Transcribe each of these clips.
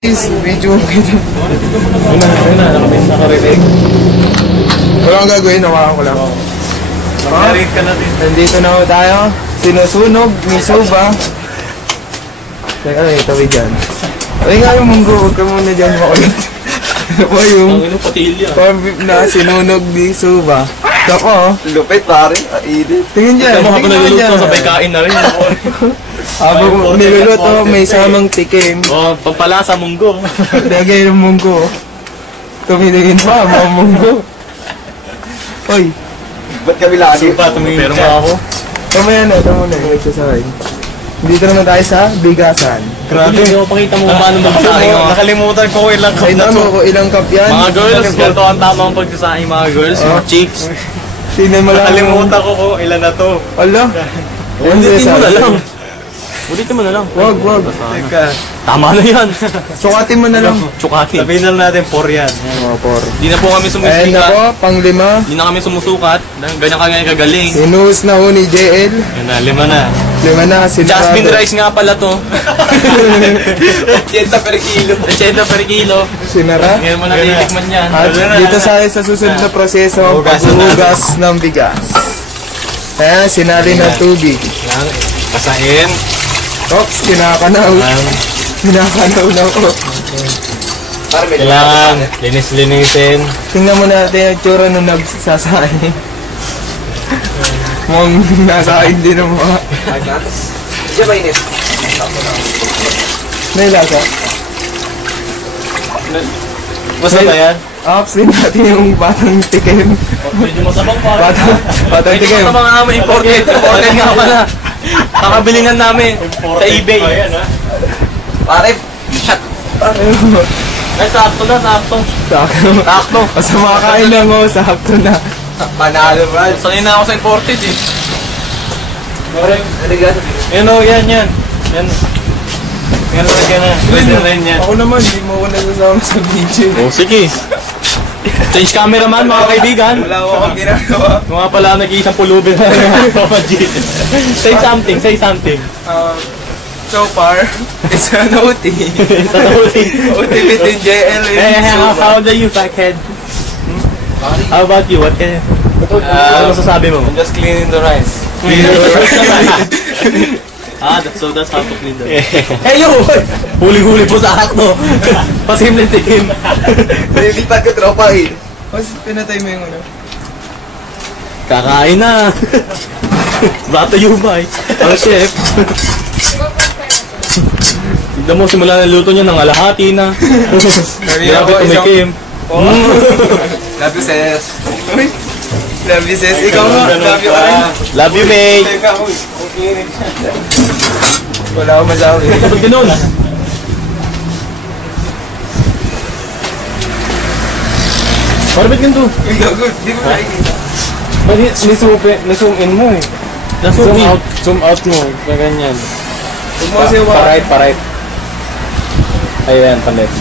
Video kita. Ayun na, nakarinig. Wala kang gagawin, hawakan ko lang. Mag-narrate ka natin. Nandito na ho tayo. Sinusunog ni Suba. Teka, tawid dyan. Ay nga yung munggo, huwag ka muna dyan makulit. Ano po yung corn beef na sinunog ni Suba. Ako, lupit pare, init. tingin dyan, Habang tingin naluluto, dyan. sabay kain na rin. Habang niluluto, may samang tikim. Oh, pampalasa munggo. Lagay ng munggo. Tumilingin pa, mga munggo. Hoy, Ba't kami lagi? Supa, tumingin ka ako. kamaya na, tama na yung exercise. Dito naman tayo sa bigasan. Grabe. Hindi ko pakita mo paano magsasaing. Nakalimutan ko ilang cup Ay na naman to. ko ilang cup yan. Mga girls, ganito ang tamang pagsasaing mga girls. Mga chicks. Tingnan mo lang. Nakalimutan ko kung ilan na to. Ala. Ulitin mo na lang. Ulitin mo na lang. Wag. Teka. Tama na yan. Sukatin mo na lang. Tsukati. Sabihin na natin 4 yan. Mga por. Hindi na po kami Ayan sumisikat. na po, pang-5. Hindi na kami sumusukat. Ganyan ka ngayon kagaling. Inuus na ho ni JL. Yan na, 5 na. 5 na, sinarado. Jasmine rice nga pala to. 80 per kilo. 80 per kilo. Sinara. Ngayon mo na titikman yan. At dito sa susunod na proseso, paghuhugas ng bigas. Ayan, sinali ng tubig. Yan, kasain. Oops, kinakanaw. Kinakanaw na ko. Pare, medyo Kailangan, linis-linisin. Tingnan mo natin yung tsura nung nagsasahin. Mukhang nasahin din ng mga... Diyan ba init? May lasa. Basta ba yan? Oops, din natin yung batang tikim. Medyo masabang pa. Batang Medyo tikim. masabang nga namin imported. Imported nga pala. Kakabilingan namin sa eBay. Pare, shot. Ay, sakto na, sakto. Sakto. Sakto. Basta makakain lang mo, sakto na. Panalo ba? Sanay na ako sa imported eh. Pare, ano ka sabihin? Yan o, yan. Yan na, yan na. Pwede na rin yan. Ako naman, hindi mo ako nasasama sa video. Oh, sige. Change cameraman, mga kaibigan. Wala ko akong ginagawa. Mga pala nag-iisang pulubin na rin. Say something, say something. So far, it's an OT. Sa nauling. OT between JL and Suba. How old are you, fuckhead? How about you? What can ano masasabi mo? I'm just cleaning the rice. That's how to clean the rice. Hey, yo! Huli-huli po sa akto. Pasimple tikim. Nililipat ko tropa eh. Mas pinatay mo yung ano? Kakain na. Bato yung bay. Ang chef. Tignan mo, simula na luto niya ng alahati na. Grabe tumikim. Love you, sis. Love you, sis. Ikaw nga. Love you, Arn. Love you, May. Wala akong masabi. Ba't ganun? Para ba't ganito? Uy, gago. Di mo nakikita. Ni-zoom in mo eh. Zoom out mo. Ganyan. Huwag mo kasi huwag. Pa-right. Ayan, pa-left.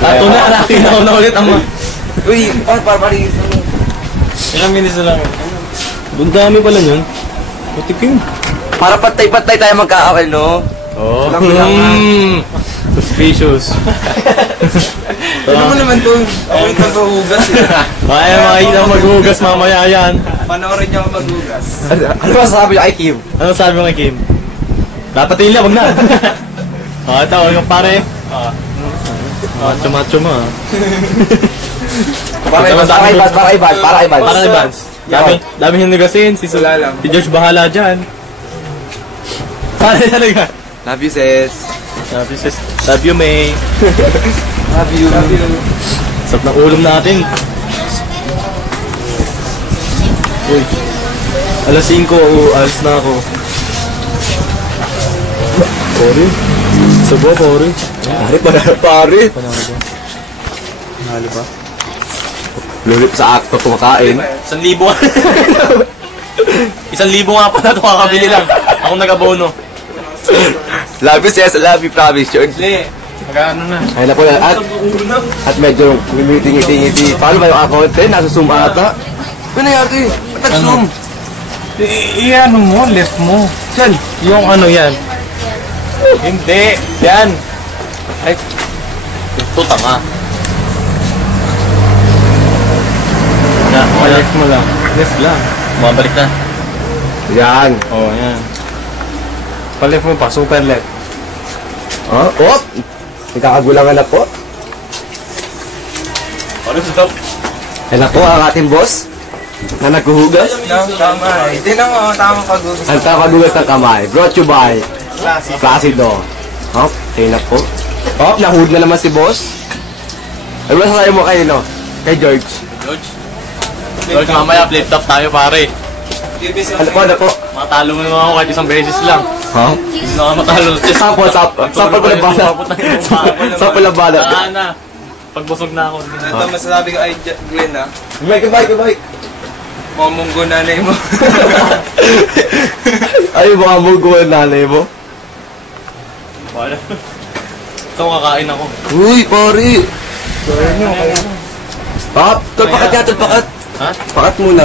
Ito na, nakita ko na ulit ang mga... Uy, paris. Ilang minutes na lang. Ang dami pala yun. Matikim. Para patay-patay tayo magkakakal, no? Oh. Suspicious. Ano mo naman to? Ako yung nagpahugas eh. Kaya makikita ko maghugas mamaya yan. Panoorin niyo ako maghugas. Ano ba sabi niya kay Kim? Ano sabi mo kay Kim? Dapat nila, wag na. Ito, yung pare. Macho mo. Para kay Vance. Dami hinugasin. Si George bahala dyan. Pare talaga. Love you, sis. Love you, May. Love you. Sarap ng ulam natin. Uy. Alas 5, alas na ako. Pare. Sabo, pare. Pare. Halo ba? Lulit sa akto kumakain. 1,000 nga. 1,000 nga pala ito kakabili lang. Ako nag-abono. Love you, sis. Love you, promise. Yun. Magkano na? Ay na po yan. At medyo ngiti-ngiti. Paano ba yung account? Nasa Zoom ata. Ano nangyari? Ba't nag-Zoom? I-ano mo, left mo. Saan? Yung ano yan. Hindi. Yan. Ay. Ito tanga. Na, Left mo lang. Left lang. Bumabalik na. Yan. Oh, yan. Pa-left mo pa, super left. Oh, oh! Nagkakagulangan ako. Ano stop? Yan ako ang ating boss na naghuhugas. Ng kamay. Tinan mo, tamang pag-ugas. Ang tapagugas ng kamay. Brought to you by Placido. Hop, tayo na po. Hop, nahood na naman si boss. Ano ba sasayo mo kayo, no? Kay George. George, mamaya flip top tayo pare. Ano po? Matalo mo naman ako kahit isang beses lang. Ha? Hindi na ako matalo. Sample ko lang bala. Sample lang bala. Na. Pagbusog na ako. Ito, masasabi ko ay Glenn, ha? Goodbye. Mamunggo nanay mo. Ay, baka munggo ang nanay mo. Wala. Ito, kakain ako. Uy, pare! Sorry nyo, kayo. Tulpakat yan, tulpakat. Ha? Pakat muna.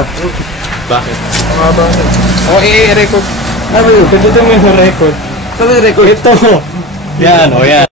Bakit? Ang haba nyo. O, i-record. Ano yun? Pindutin mo yung record. Saan yung record? Ito. Yan, o yan.